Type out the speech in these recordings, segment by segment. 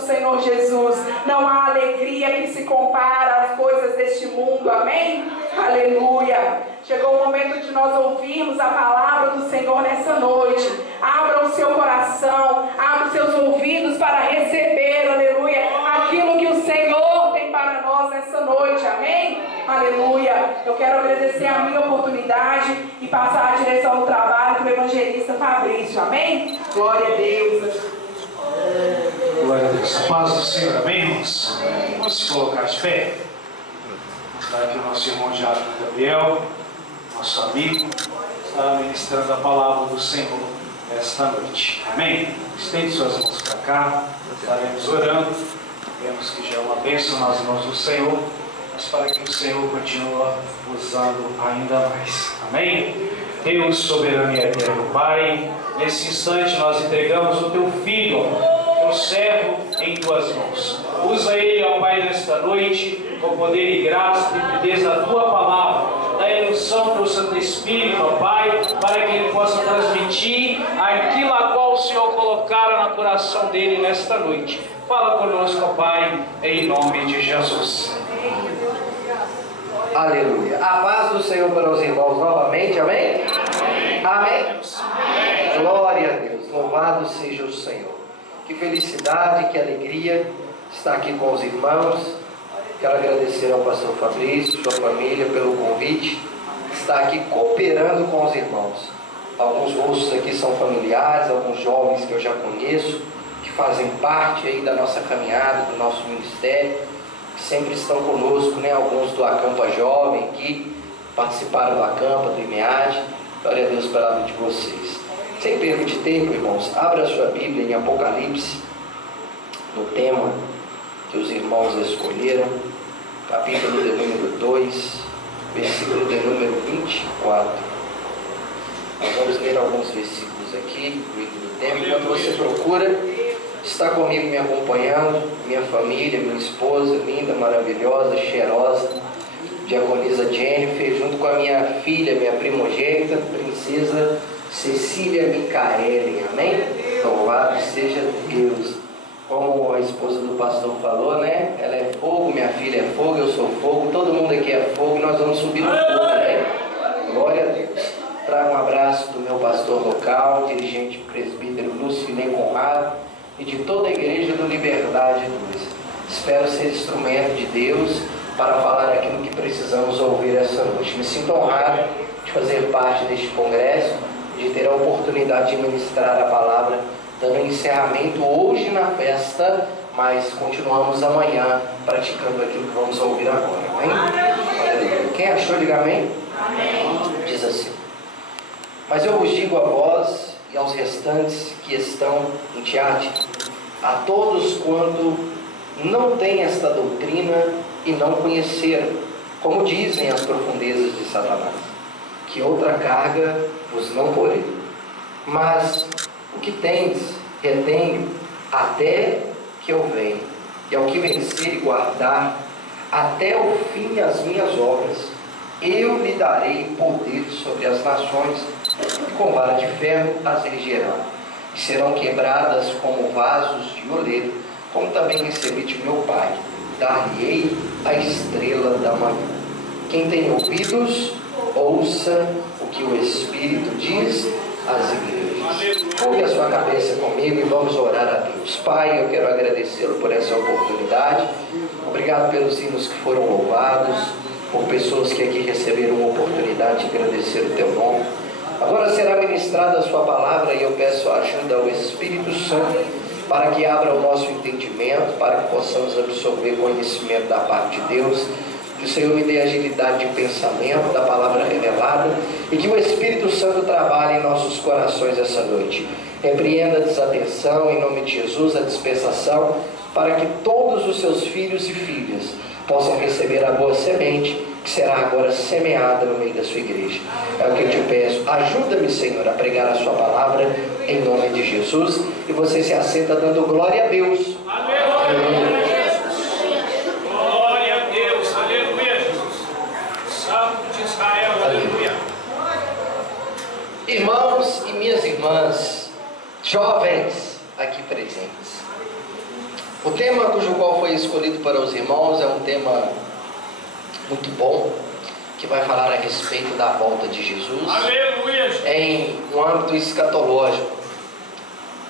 Senhor Jesus. Não há alegria que se compara às coisas deste mundo, amém? Aleluia. Chegou o momento de nós ouvirmos a palavra do Senhor nessa noite. Abra o seu coração, abra os seus ouvidos para receber, aleluia, aquilo que o Senhor tem para nós nessa noite, amém? Aleluia. Eu quero agradecer a minha oportunidade e passar a direção do trabalho para o evangelista Fabrício, amém? Glória a Deus. Glória a Deus. A paz do Senhor, amém, irmãos? Vamos se colocar de pé. Está aqui o nosso irmão Diácono Gabriel, nosso amigo, está ministrando a palavra do Senhor esta noite. Amém? Estende suas mãos para cá, estaremos orando. Vemos que já é uma bênção nas mãos do Senhor, mas para que o Senhor continue usando ainda mais. Amém? Deus soberano e eterno Pai, nesse instante nós entregamos o Teu Filho, teu servo, em Tuas mãos. Usa ele, ó Pai, nesta noite, com poder e graça, limpidez da Tua palavra, da ilusão do Teu Santo Espírito, ó Pai, para que ele possa transmitir aquilo a qual o Senhor colocara no coração dele nesta noite. Fala conosco, ó Pai, em nome de Jesus. Aleluia. A paz do Senhor para os irmãos novamente, amém? Amém? Amém? Glória a Deus, louvado seja o Senhor. Que felicidade, que alegria estar aqui com os irmãos. Quero agradecer ao pastor Fabrício, sua família, pelo convite. Estar aqui cooperando com os irmãos. Alguns rostos aqui são familiares, alguns jovens que eu já conheço, que fazem parte aí da nossa caminhada, do nosso ministério, que sempre estão conosco, né? Alguns do Acampa Jovem, que participaram do Acampa, do IMEAD. Glória a Deus pela vida de vocês. Sem perda de tempo, irmãos, abra a sua Bíblia em Apocalipse, no tema que os irmãos escolheram, capítulo de número 2, versículo de número 24. Nós vamos ler alguns versículos aqui, do tema. Enquanto você procura, está comigo me acompanhando, minha família, minha esposa, linda, maravilhosa, cheirosa, diaconisa Jennifer, junto com a minha filha, minha primogênita, princesa Cecília Micaelen, amém? Louvado seja Deus. Como a esposa do pastor falou, né? Ela é fogo, minha filha é fogo, eu sou fogo, todo mundo aqui é fogo e nós vamos subir no fogo, né? Glória a Deus. Trago um abraço do meu pastor local, dirigente presbítero Lucilei Conrado e de toda a igreja do Liberdade 2. Espero ser instrumento de Deus para falar aquilo que precisamos ouvir essa noite. Me sinto honrado de fazer parte deste congresso, de ter a oportunidade de ministrar a palavra, dando encerramento hoje na festa, mas continuamos amanhã praticando aquilo que vamos ouvir agora, amém? Quem achou, diga amém? Amém. Diz assim: mas eu vos digo a vós e aos restantes que estão em Tiatira, a todos quanto não têm esta doutrina e não conheceram, como dizem as profundezas de Satanás, que outra carga vos não porei, mas o que tendes, retenho até que eu venha, e ao que vencer e guardar até o fim as minhas obras, eu lhe darei poder sobre as nações, e com vara de ferro as regerão, e serão quebradas como vasos de oleiro, como também recebi de meu Pai, dar-lhe-ei a estrela da manhã. Quem tem ouvidos, ouça o que o Espírito diz às igrejas. Curve a sua cabeça comigo e vamos orar a Deus. Pai, eu quero agradecê-lo por essa oportunidade. Obrigado pelos hinos que foram louvados, por pessoas que aqui receberam a oportunidade de agradecer o teu nome. Agora será ministrada a sua palavra e eu peço a ajuda ao Espírito Santo para que abra o nosso entendimento, para que possamos absorver conhecimento da parte de Deus. Que o Senhor me dê agilidade de pensamento da palavra revelada e que o Espírito Santo trabalhe em nossos corações essa noite. Repreenda a desatenção em nome de Jesus, a dispersação, para que todos os seus filhos e filhas possam receber a boa semente que será agora semeada no meio da sua igreja. É o que eu te peço. Ajuda-me, Senhor, a pregar a sua palavra em nome de Jesus. E você se assenta dando glória a Deus. Aleluia. Glória a Deus. Aleluia, Jesus. Santo de Israel. Aleluia. Irmãos e minhas irmãs, jovens aqui presentes, O tema cujo qual foi escolhido para os irmãos é um tema muito bom, que vai falar a respeito da volta de Jesus. Aleluia! Em um âmbito escatológico.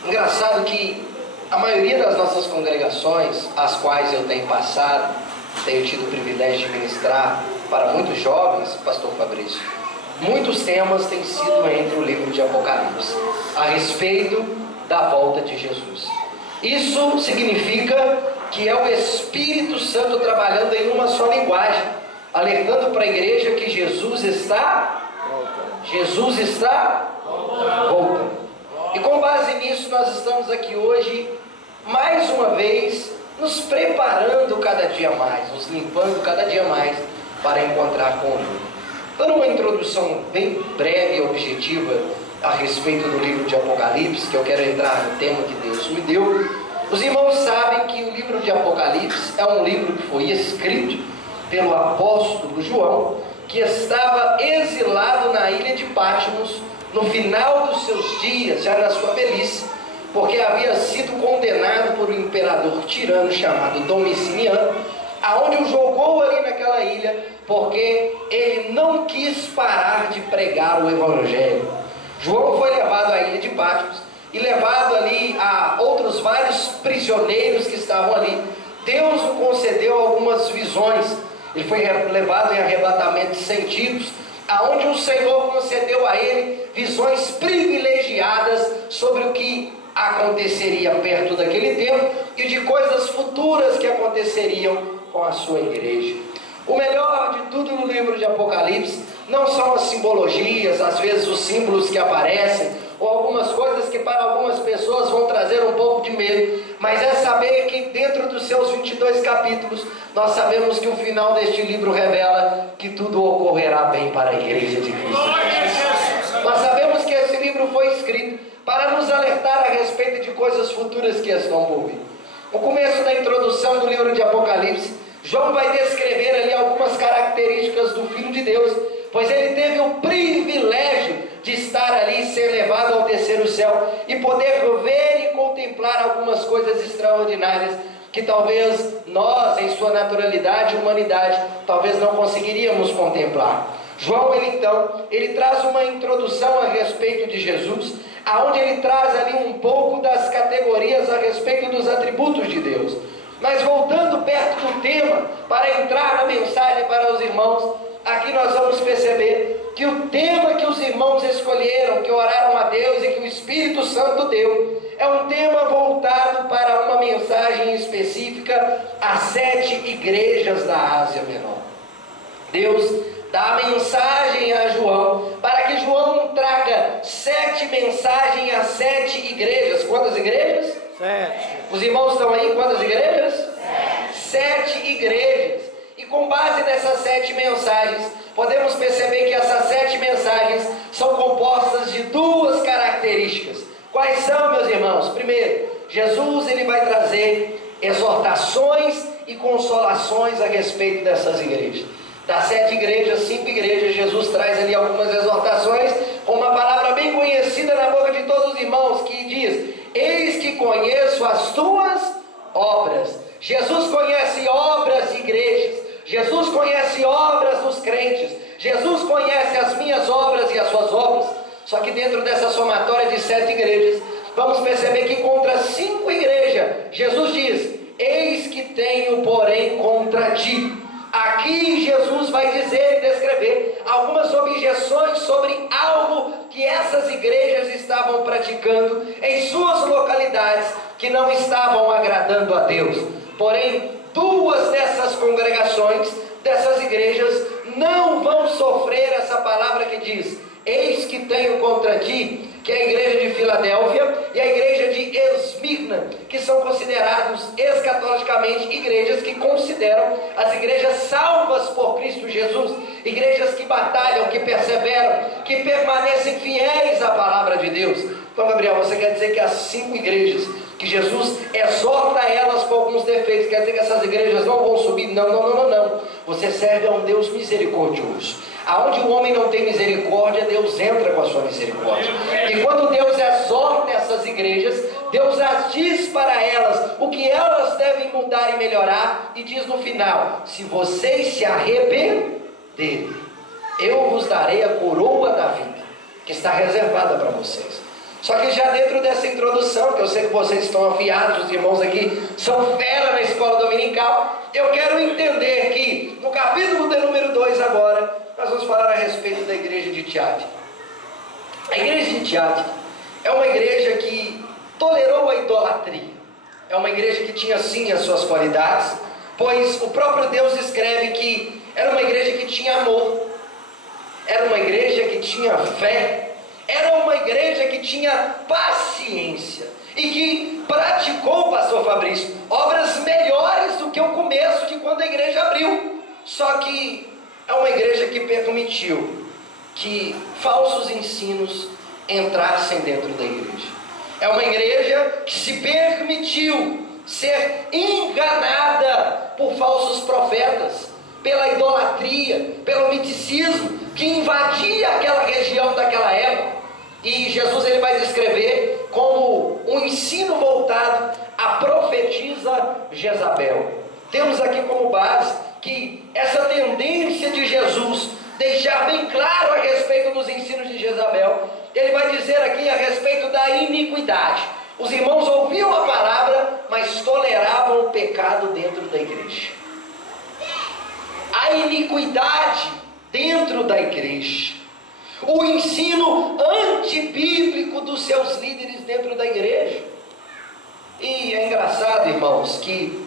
Engraçado que a maioria das nossas congregações, as quais eu tenho passado, tenho tido o privilégio de ministrar para muitos jovens, pastor Fabrício, muitos temas têm sido entre o livro de Apocalipse, a respeito da volta de Jesus. Isso significa que é o Espírito Santo trabalhando em uma só linguagem, alertando para a igreja que Jesus está voltando. E com base nisso nós estamos aqui hoje, mais uma vez, nos preparando cada dia mais, nos limpando cada dia mais para encontrar com Ele. Dando uma introdução bem breve e objetiva a respeito do livro de Apocalipse, que eu quero entrar no tema que Deus me deu. Os irmãos sabem que o livro de Apocalipse é um livro que foi escrito pelo apóstolo João, que estava exilado na ilha de Patmos no final dos seus dias, já na sua velhice, porque havia sido condenado por um imperador tirano chamado Domiciano, aonde o jogou ali naquela ilha, porque ele não quis parar de pregar o evangelho. João foi levado à ilha de Patmos e levado ali a outros vários prisioneiros que estavam ali. Deus o concedeu algumas visões. Ele foi levado em arrebatamento de sentidos, aonde o Senhor concedeu a ele visões privilegiadas sobre o que aconteceria perto daquele tempo e de coisas futuras que aconteceriam com a sua igreja. O melhor de tudo no livro de Apocalipse não são as simbologias, às vezes os símbolos que aparecem, ou algumas coisas que para algumas pessoas vão trazer um pouco de medo, mas é saber que dentro dos seus 22 capítulos, nós sabemos que o final deste livro revela que tudo ocorrerá bem para a igreja de Cristo. Nós sabemos que esse livro foi escrito para nos alertar a respeito de coisas futuras que estão por vir. No começo da introdução do livro de Apocalipse, João vai descrever ali algumas características do Filho de Deus, pois ele teve o privilégio de estar ali, ser levado ao terceiro céu e poder ver e contemplar algumas coisas extraordinárias que talvez nós, em sua naturalidade e humanidade, talvez não conseguiríamos contemplar. João, ele traz uma introdução a respeito de Jesus, aonde ele traz ali um pouco das categorias a respeito dos atributos de Deus. Mas voltando perto do tema, para entrar na mensagem para os irmãos, aqui nós vamos perceber que o tema que os irmãos escolheram, que oraram a Deus e que o Espírito Santo deu, é um tema voltado para uma mensagem específica às 7 igrejas da Ásia Menor. Deus dá a mensagem a João, para que João traga 7 mensagens às 7 igrejas. Quantas igrejas? 7. Os irmãos estão aí? Quantas igrejas? 7 igrejas. E com base nessas 7 mensagens, podemos perceber que essas 7 mensagens são compostas de 2 características. Quais são, meus irmãos? Primeiro, Jesus ele vai trazer exortações e consolações a respeito dessas igrejas. Das 7 igrejas, 5 igrejas, Jesus traz ali algumas exortações, com uma palavra bem conhecida na boca de todos os irmãos, que diz: eis que conheço as tuas obras. Jesus conhece obras de igrejas, Jesus conhece obras dos crentes, Jesus conhece as minhas obras e as suas obras. Só que dentro dessa somatória de 7 igrejas, vamos perceber que contra 5 igrejas, Jesus diz: eis que tenho porém contra ti. Aqui Jesus vai dizer e descrever algumas objeções sobre algo que essas igrejas estavam praticando em suas localidades, que não estavam agradando a Deus. Porém, 2 dessas congregações, dessas igrejas, não vão sofrer essa palavra que diz: eis que tenho contra ti, que é a igreja de Filadélfia e a igreja de Esmirna, que são considerados escatologicamente igrejas que consideram as igrejas salvas por Cristo Jesus, igrejas que batalham, que perseveram, que permanecem fiéis à palavra de Deus. Então, Gabriel, você quer dizer que as 5 igrejas que Jesus exorta elas com alguns defeitos, quer dizer que essas igrejas não vão subir? Não. Você serve a um Deus misericordioso. Aonde o homem não tem misericórdia, Deus entra com a sua misericórdia. E quando Deus exorta essas igrejas, Deus as diz para elas o que elas devem mudar e melhorar, e diz no final: se vocês se arrependerem, eu vos darei a coroa da vida, que está reservada para vocês. Só que já dentro dessa introdução, que eu sei que vocês estão afiados, os irmãos aqui são fera na escola dominical, eu quero entender que no capítulo de número 2 agora, nós vamos falar a respeito da igreja de Tiatira. A igreja de Tiatira é uma igreja que tolerou a idolatria. É uma igreja que tinha sim as suas qualidades, pois o próprio Deus escreve que era uma igreja que tinha amor, era uma igreja que tinha fé, era uma igreja que tinha paciência e que praticou, pastor Fabrício, obras melhores do que o começo de quando a igreja abriu. Só que é uma igreja que permitiu que falsos ensinos entrassem dentro da igreja. É uma igreja que se permitiu ser enganada por falsos profetas, pela idolatria, pelo miticismo que invadia aquela região daquela época. E Jesus ele vai descrever como um ensino voltado à profetisa Jezabel. Temos aqui como base que essa tendência de Jesus deixar bem claro a respeito dos ensinos de Jezabel. Ele vai dizer aqui a respeito da iniquidade. Os irmãos ouviam a palavra, mas toleravam o pecado dentro da igreja. A iniquidade dentro da igreja. O ensino antibíblico dos seus líderes dentro da igreja. E é engraçado, irmãos, que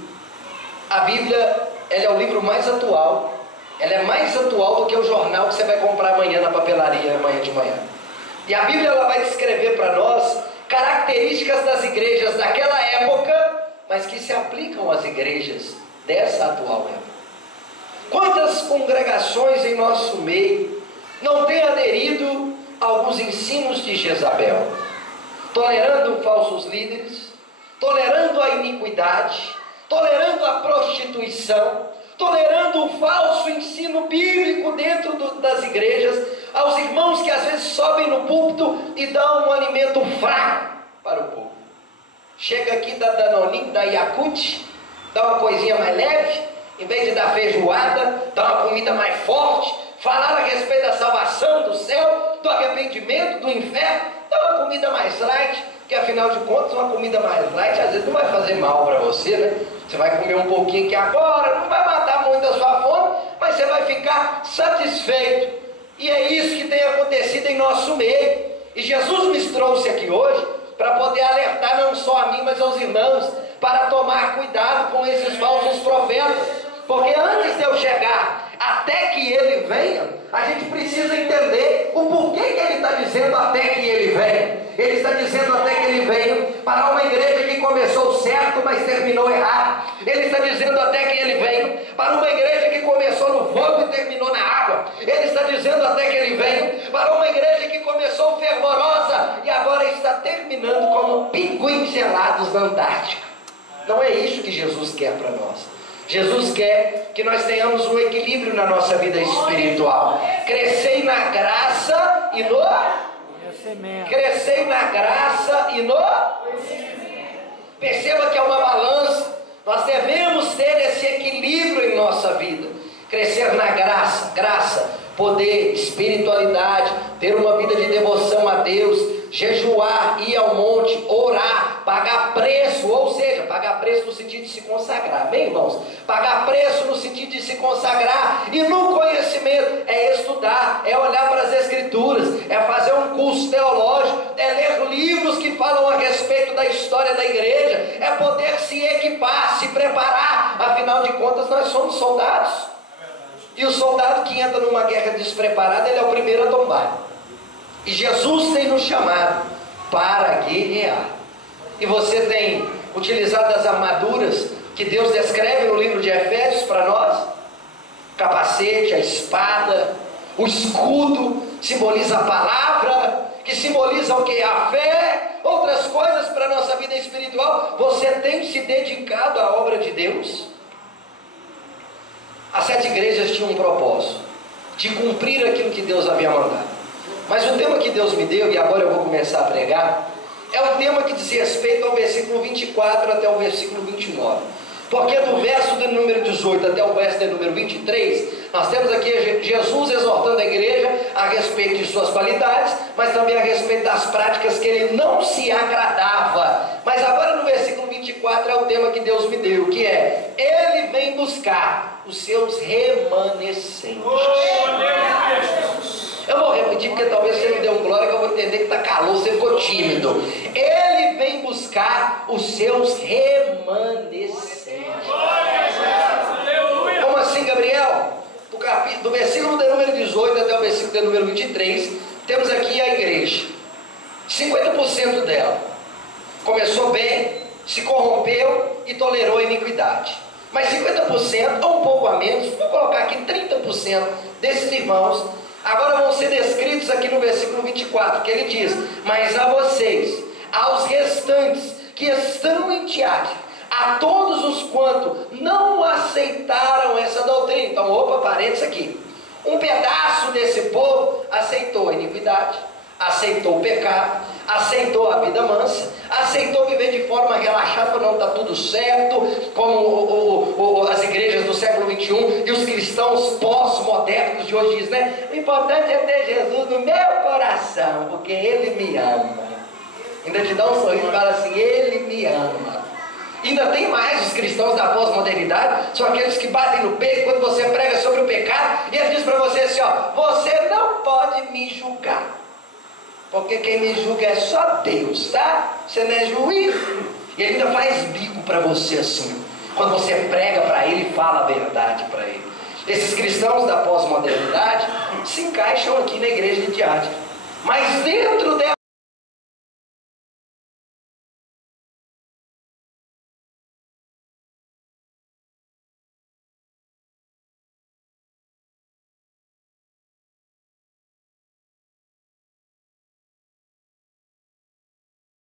a Bíblia ela é o livro mais atual. Ela é mais atual do que o jornal que você vai comprar amanhã na papelaria, amanhã de manhã. E a Bíblia ela vai descrever para nós características das igrejas daquela época, mas que se aplicam às igrejas dessa atual época. Quantas congregações em nosso meio não têm aderido a alguns ensinos de Jezabel, tolerando falsos líderes, tolerando a iniquidade, tolerando a prostituição, tolerando o falso ensino bíblico dentro das igrejas, aos irmãos que às vezes sobem no púlpito e dão um alimento fraco para o povo. Chega aqui da Danoninho, da Yakult, dá uma coisinha mais leve, em vez de dar feijoada, dá uma comida mais forte, falar a respeito da salvação, do céu, do arrependimento, do inferno, dá uma comida mais light, que afinal de contas uma comida mais light às vezes não vai fazer mal para você, né? Você vai comer um pouquinho aqui agora, não vai matar muito a sua fome, mas você vai ficar satisfeito. E é isso que tem acontecido em nosso meio. E Jesus me trouxe aqui hoje para poder alertar não só a mim, mas aos irmãos, para tomar cuidado com esses falsos profetas. Porque antes de eu chegar, até que ele venha, a gente precisa entender o porquê que ele está dizendo até que ele venha. Ele está dizendo até que ele venha para uma igreja que começou certo, mas terminou errado. Ele está dizendo até que ele venha para uma igreja que começou no fogo e terminou na água. Ele está dizendo até que ele venha para uma igreja que começou fervorosa e agora está terminando como pinguins gelados na Antártica. Não é isso que Jesus quer para nós. Jesus quer que nós tenhamos um equilíbrio na nossa vida espiritual. Crescei na graça e no... Crescei na graça e no... Perceba que é uma balança. Nós devemos ter esse equilíbrio em nossa vida. Crescer na graça, poder, espiritualidade, ter uma vida de devoção a Deus, jejuar, ir ao monte, orar, pagar preço, ou seja, pagar preço no sentido de se consagrar, bem irmãos? Pagar preço no sentido de se consagrar, e no conhecimento é estudar, é olhar para as escrituras, é fazer um curso teológico, é ler livros que falam a respeito da história da igreja, é poder se equipar, se preparar, afinal de contas nós somos soldados. E o soldado que entra numa guerra despreparada, ele é o primeiro a tombar. E Jesus tem nos chamado para guerrear. E você tem utilizado as armaduras que Deus descreve no livro de Efésios para nós. Capacete, a espada, o escudo, simboliza a palavra, que simboliza o que? A fé, outras coisas para a nossa vida espiritual. Você tem se dedicado à obra de Deus? As 7 igrejas tinham um propósito, de cumprir aquilo que Deus havia mandado. Mas o tema que Deus me deu, e agora eu vou começar a pregar, é um tema que diz respeito ao versículo 24 até o versículo 29. Porque do verso de número 18 até o verso de número 23, nós temos aqui Jesus exortando a igreja a respeito de suas qualidades, mas também a respeito das práticas que ele não se agradava. Mas agora no versículo 24 é o tema que Deus me deu, que é: Ele vem buscar os seus remanescentes. Eu vou repetir porque talvez você me dê um glória que eu vou entender que está calor, você ficou tímido. Ele vem buscar os seus remanescentes. Como assim, Gabriel? Do versículo de número 18 até o versículo de número 23, temos aqui a igreja. 50% dela começou bem, se corrompeu e tolerou a iniquidade. Mas 50%, ou um pouco a menos, vou colocar aqui 30% desses irmãos, agora vão ser descritos aqui no versículo 24, que ele diz: mas a vocês, aos restantes que estão em Tiatira, a todos os quantos não aceitaram essa doutrina. Então, opa, parênteses aqui. Um pedaço desse povo aceitou a iniquidade, aceitou o pecado, aceitou a vida mansa, aceitou viver de forma relaxada, não está tudo certo, como as igrejas do século XXI e os cristãos pós-modernos de hoje dizem, né? O importante é ter Jesus no meu coração, porque Ele me ama. Ainda te dá um sorriso e fala assim: Ele me ama. Ainda tem mais, os cristãos da pós-modernidade são aqueles que batem no peito quando você prega sobre o pecado, e ele diz para você assim: ó, você não pode me julgar, porque quem me julga é só Deus, tá? Você não é juiz. E ele ainda faz bico para você assim, quando você prega para ele e fala a verdade para ele. Esses cristãos da pós-modernidade se encaixam aqui na igreja de Tiatira, mas dentro dela